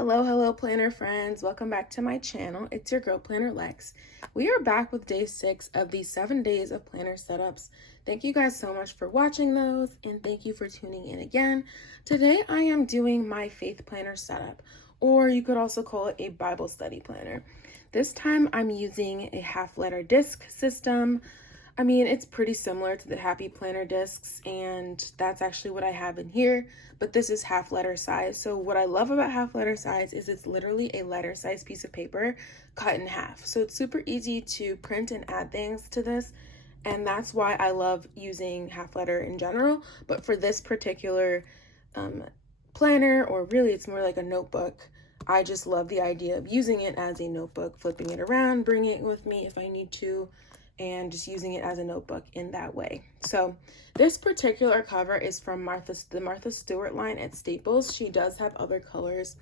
Hello, planner friends. Welcome back to my channel. It's your girl, Planner Lex. We are back with day 6 of the 7 days of planner setups. Thank you guys so much for watching those, and thank you for tuning in again. Today, I am doing my faith planner setup, or you could also call it a Bible study planner. This time, I'm using a half-letter disc system. I mean, it's pretty similar to the Happy Planner discs, and that's actually what I have in here, but this is half letter size. So what I love about half letter size is it's literally a letter size piece of paper cut in half. So it's super easy to print and add things to this, and that's why I love using half letter in general. But for this particular planner, or really it's more like a notebook, I just love the idea of using it as a notebook, flipping it around, bringing it with me if I need to, and just using it as a notebook in that way. So this particular cover is from the Martha Stewart line at Staples. She does have other colors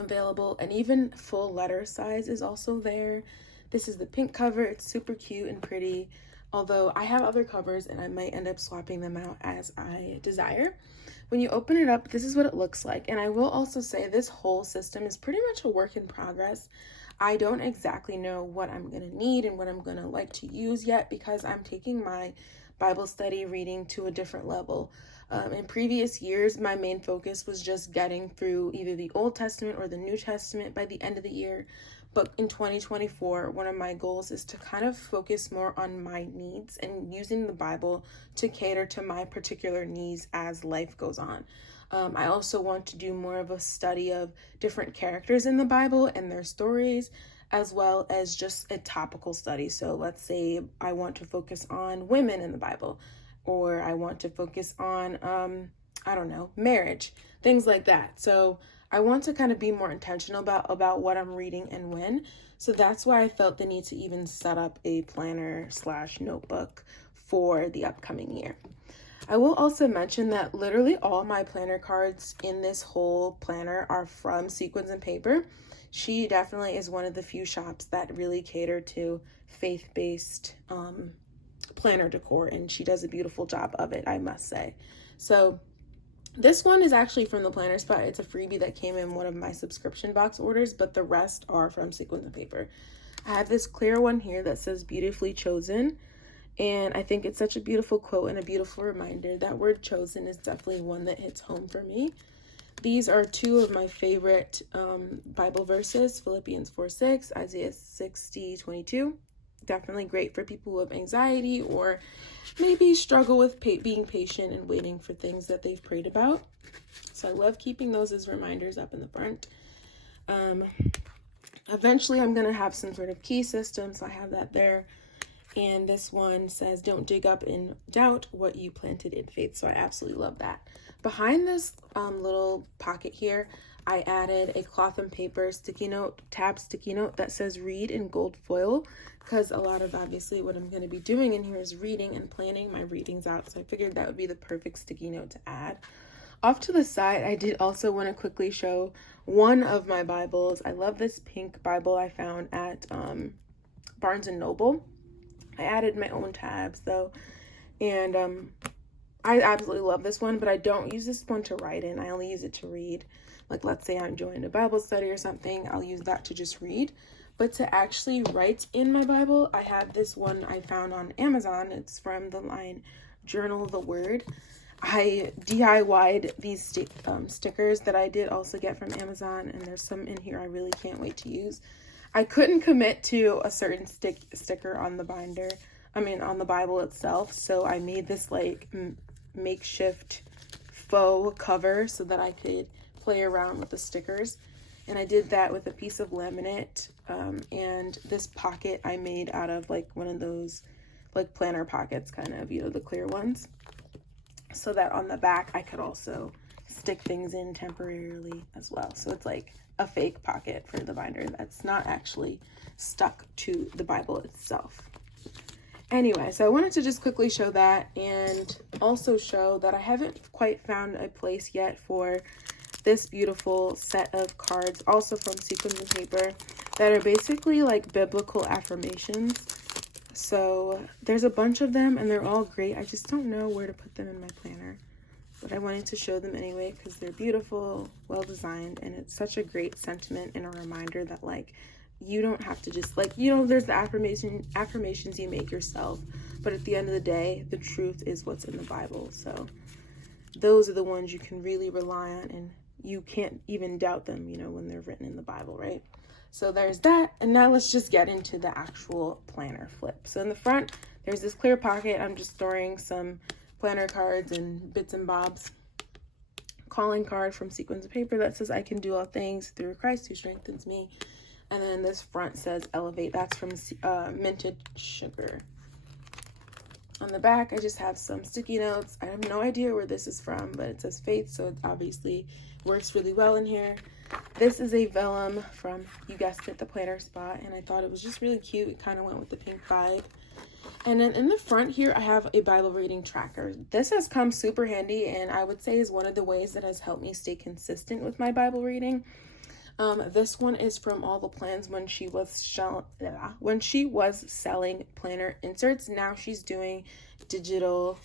available, and even full letter size is also there. This is the pink cover. It's super cute and pretty, although I have other covers and I might end up swapping them out as I desire. When you open it up, this is what it looks like. And I will also say this whole system is pretty much a work in progress. I don't exactly know what I'm going to need and what I'm going to like to use yet, because I'm taking my Bible study reading to a different level. In previous years, my main focus was just getting through either the Old Testament or the New Testament by the end of the year. But in 2024, one of my goals is to kind of focus more on my needs and using the Bible to cater to my particular needs as life goes on. I also want to do more of a study of different characters in the Bible and their stories, as well as just a topical study. So let's say I want to focus on women in the Bible, or I want to focus on, I don't know, marriage, things like that. So I want to kind of be more intentional about what I'm reading and when. So that's why I felt the need to even set up a planner / notebook for the upcoming year. I will also mention that literally all my planner cards in this whole planner are from Sequins&Paper. She definitely is one of the few shops that really cater to faith-based planner decor, and she does a beautiful job of it, I must say. So this one is actually from the Planner Spot. It's a freebie that came in one of my subscription box orders, but the rest are from Sequins&Paper. I have this clear one here that says "Beautifully Chosen." And I think it's such a beautiful quote and a beautiful reminder. That word chosen is definitely one that hits home for me. These are two of my favorite Bible verses, Philippians 4:6, Isaiah 60:22. Definitely great for people who have anxiety or maybe struggle with being patient and waiting for things that they've prayed about. So I love keeping those as reminders up in the front. Eventually I'm going to have some sort of key system, so I have that there. And this one says, "Don't dig up in doubt what you planted in faith." So I absolutely love that. Behind this little pocket here, I added a cloth and paper sticky note that says "Read" in gold foil, because a lot of obviously what I'm going to be doing in here is reading and planning my readings out. So I figured that would be the perfect sticky note to add. Off to the side, I did also want to quickly show one of my Bibles. I love this pink Bible I found at Barnes & Noble. I added my own tabs though, and I absolutely love this one, but I don't use this one to write in. I only use it to read. Like, let's say I'm joining a Bible study or something, I'll use that to just read. But to actually write in my Bible, I have this one I found on Amazon. It's from the line Journal the Word. I DIY'd these stickers that I did also get from Amazon, and there's some in here I really can't wait to use. I couldn't commit to a certain sticker on the binder, on the Bible itself, so I made this like makeshift faux cover so that I could play around with the stickers. And I did that with a piece of laminate, and this pocket I made out of like one of those like planner pockets, kind of, the clear ones, so that on the back I could also stick things in temporarily as well. So it's like a fake pocket for the binder that's not actually stuck to the Bible itself. Anyway, so I wanted to just quickly show that, and also show that I haven't quite found a place yet for this beautiful set of cards, also from Sequins&Paper, that are basically like biblical affirmations. So there's a bunch of them and they're all great. I just don't know where to put them in my planner. but I wanted to show them anyway because they're beautiful, well designed, and it's such a great sentiment and a reminder that like you don't have to just like, you know, there's the affirmations you make yourself, but at the end of the day, the truth is what's in the Bible. So those are the ones you can really rely on, and you can't even doubt them, you know, when they're written in the Bible, right? So there's that. And now let's just get into the actual planner flip. So in the front, there's this clear pocket. I'm just storing some planner cards and bits and bobs. Calling card from Sequins&Paper that says I can do all things through Christ who strengthens me. And then this front says elevate. That's from Minted Sugar. On the back, I just have some sticky notes. I have no idea where this is from, but it says faith, so it obviously works really well in here. This is a vellum from, you guessed it, the Planner Spot, and I thought it was just really cute. It kind of went with the pink vibe. And then in the front here, I have a Bible reading tracker. This has come super handy, and I would say is one of the ways that has helped me stay consistent with my Bible reading. This one is from All the Plans when she was selling planner inserts. Now she's doing digital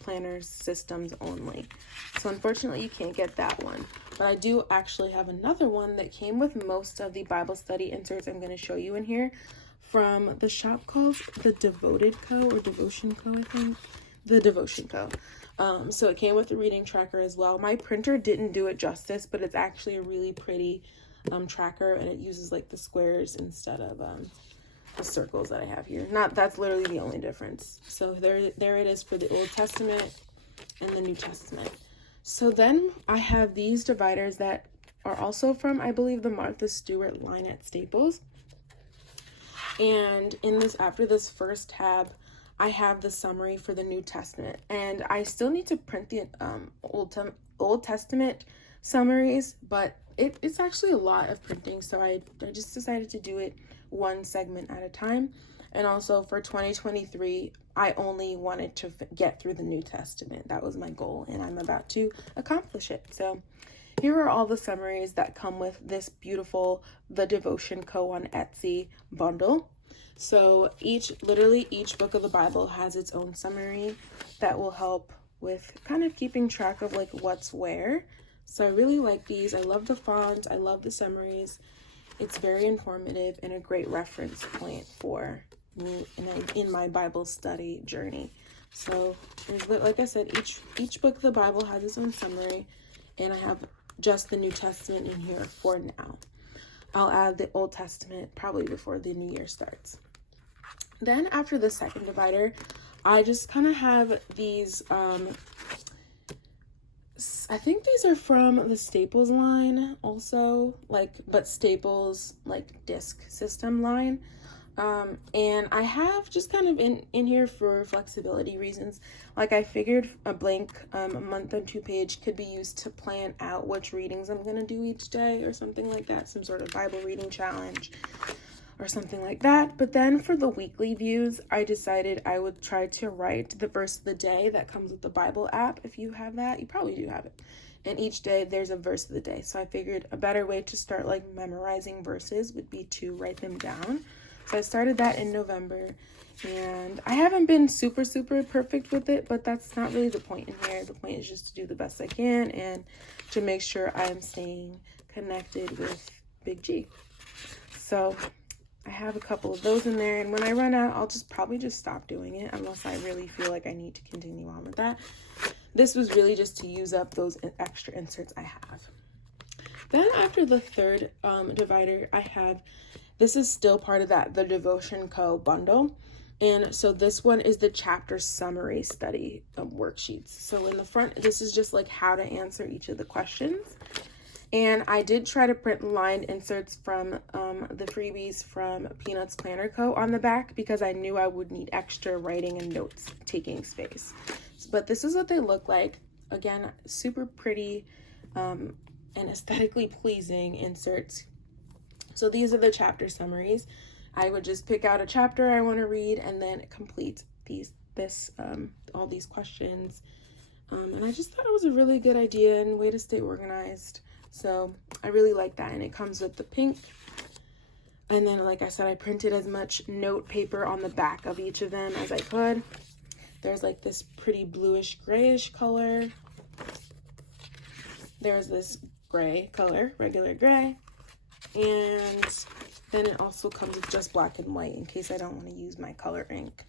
planner systems only. So unfortunately, you can't get that one. But I do actually have another one that came with most of the Bible study inserts I'm going to show you in here from the shop called TheDevotionCo or DevotionCo, I think. TheDevotionCo. So it came with the reading tracker as well. My printer didn't do it justice, but it's actually a really pretty tracker, and it uses like the squares instead of the circles that I have here. That's literally the only difference. So there it is for the Old Testament and the New Testament. So then I have these dividers that are also from, I believe, the Martha Stewart line at Staples. And in this, after this first tab, I have the summary for the New Testament, and I still need to print the Old Testament summaries, but it's actually a lot of printing, so I just decided to do it one segment at a time. And also for 2023, I only wanted to get through the New Testament. That was my goal, and I'm about to accomplish it. So here are all the summaries that come with this beautiful The Devotion Co. on Etsy bundle. So literally each book of the Bible has its own summary that will help with kind of keeping track of like what's where. So I really like these. I love the font. I love the summaries. It's very informative and a great reference point for me in my Bible study journey. So like I said, each book of the Bible has its own summary, and I have just the New Testament in here for now. I'll add the Old Testament probably before the new year starts. Then after the second divider, I just kind of have these, I think these are from the Staples line also, but Staples disc system line. And I have just kind of in here for flexibility reasons. Like I figured a blank month and 2 page could be used to plan out which readings I'm going to do each day or something like that. Some sort of Bible reading challenge or something like that. But then for the weekly views, I decided I would try to write the verse of the day that comes with the Bible app. If you have that, you probably do have it. And each day there's a verse of the day. So I figured a better way to start memorizing verses would be to write them down. So I started that in November, and I haven't been super perfect with it, but that's not really the point in here. The point is just to do the best I can and to make sure I'm staying connected with Big G. So I have a couple of those in there, and when I run out, I'll probably just stop doing it unless I really feel like I need to continue on with that. This was really just to use up those extra inserts I have. Then after the third divider, I have, this is still part of that The Devotion Co. bundle. And so this one is the chapter summary study worksheets. So in the front, this is just how to answer each of the questions. And I did try to print lined inserts from the freebies from Peanuts Planner Co. on the back because I knew I would need extra writing and notes taking space. But this is what they look like. Again, super pretty and aesthetically pleasing inserts. So these are the chapter summaries. I would just pick out a chapter I want to read and then complete all these questions. And I just thought it was a really good idea and way to stay organized. So I really like that, and it comes with the pink. And then, like I said, I printed as much note paper on the back of each of them as I could. There's this pretty bluish grayish color. there's this gray color, regular gray, and then it also comes with just black and white in case I don't want to use my color ink.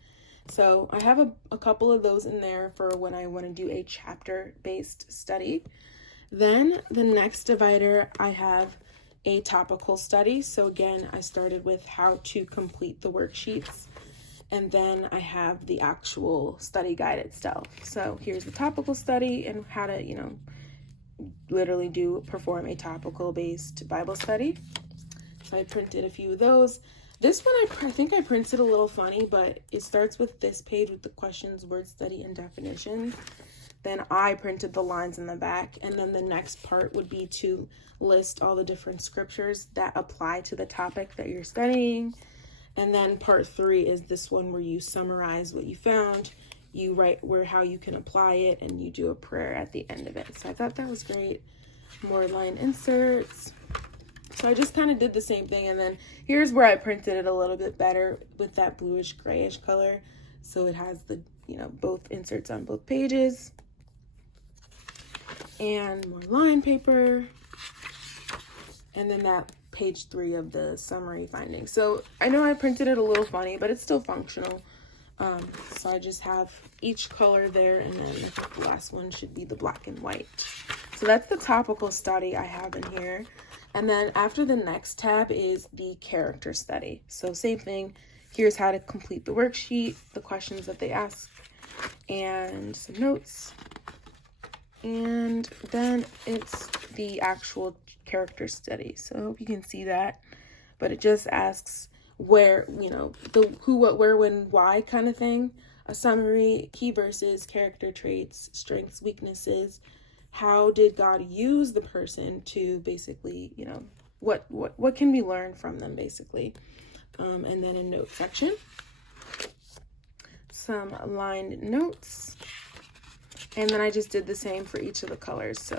So I have a couple of those in there for when I want to do a chapter-based study. Then the next divider, I have a topical study. So again, I started with how to complete the worksheets, and then I have the actual study guide itself. So here's the topical study and how to, you know, literally perform a topical-based Bible study. So I printed a few of those. This one, I think I printed a little funny, but it starts with this page with the questions, word study, and definitions. Then I printed the lines in the back, and then the next part would be to list all the different scriptures that apply to the topic that you're studying. And then part 3 is this one where you summarize what you found, you write how you can apply it, and you do a prayer at the end of it. So I thought that was great. More line inserts. So I just kind of did the same thing, and then here's where I printed it a little bit better with that bluish grayish color. So it has the, you know, both inserts on both pages. And more line paper. And then that page 3 of the summary findings. So I know I printed it a little funny, but it's still functional. So I just have each color there, and then the last one should be the black and white. So that's the topical study I have in here. And then after the next tab is the character study. So same thing. Here's how to complete the worksheet, the questions that they ask, and some notes. And then it's the actual character study. So I hope you can see that. But it just asks where, you know, the who, what, where, when, why kind of thing. A summary, key verses, character traits, strengths, weaknesses. How did God use the person to basically, you know, what can we learn from them basically? And then a note section. Some lined notes. And then I just did the same for each of the colors. So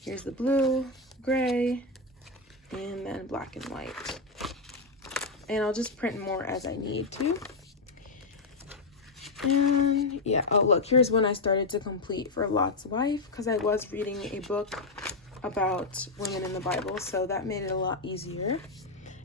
here's the blue, gray, and then black and white. And I'll just print more as I need to. And yeah, oh look, here's when I started to complete for Lot's wife, because I was reading a book about women in the Bible, so that made it a lot easier.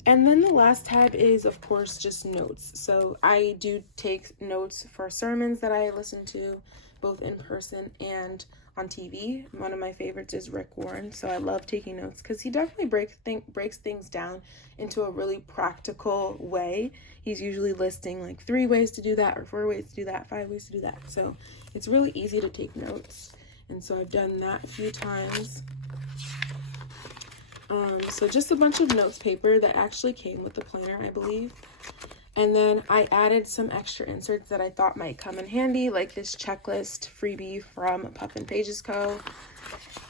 And then the last tab is, of course, just notes. So I do take notes for sermons that I listen to, both in person and on TV. One of my favorites is Rick Warren, so I love taking notes because he definitely breaks things down into a really practical way. He's usually listing like 3 ways to do that, or 4 ways to do that, 5 ways to do that. So it's really easy to take notes, and so I've done that a few times. So just a bunch of notes paper that actually came with the planner, I believe. And then I added some extra inserts that I thought might come in handy, like this checklist freebie from Puffin Pages Co.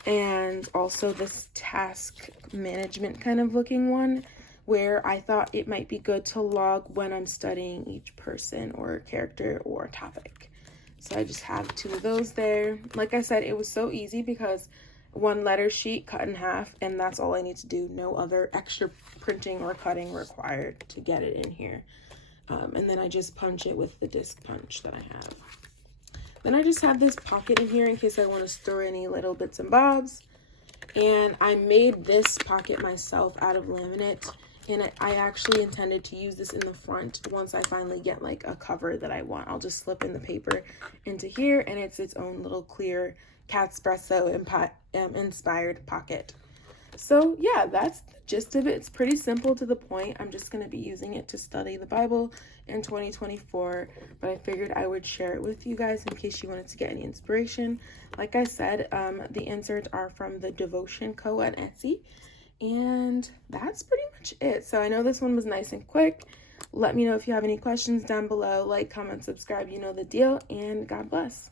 And also this task management kind of looking one, where I thought it might be good to log when I'm studying each person or character or topic. So I just have 2 of those there. Like I said, it was so easy because 1 letter sheet cut in half, and that's all I need to do. No other extra printing or cutting required to get it in here. And then I just punch it with the disc punch that I have. Then I just have this pocket in here in case I want to store any little bits and bobs. And I made this pocket myself out of laminate, and I actually intended to use this in the front once I finally get like a cover that I want. I'll just slip in the paper into here, and it's its own little clear Catspresso inspired pocket. So yeah, that's the gist of it. It's pretty simple to the point. I'm just going to be using it to study the Bible in 2024, but I figured I would share it with you guys in case you wanted to get any inspiration. Like I said, the inserts are from TheDevotionCo on Etsy, and that's pretty much it. So I know this one was nice and quick. Let me know if you have any questions down below. Like, comment, subscribe, you know the deal, and God bless.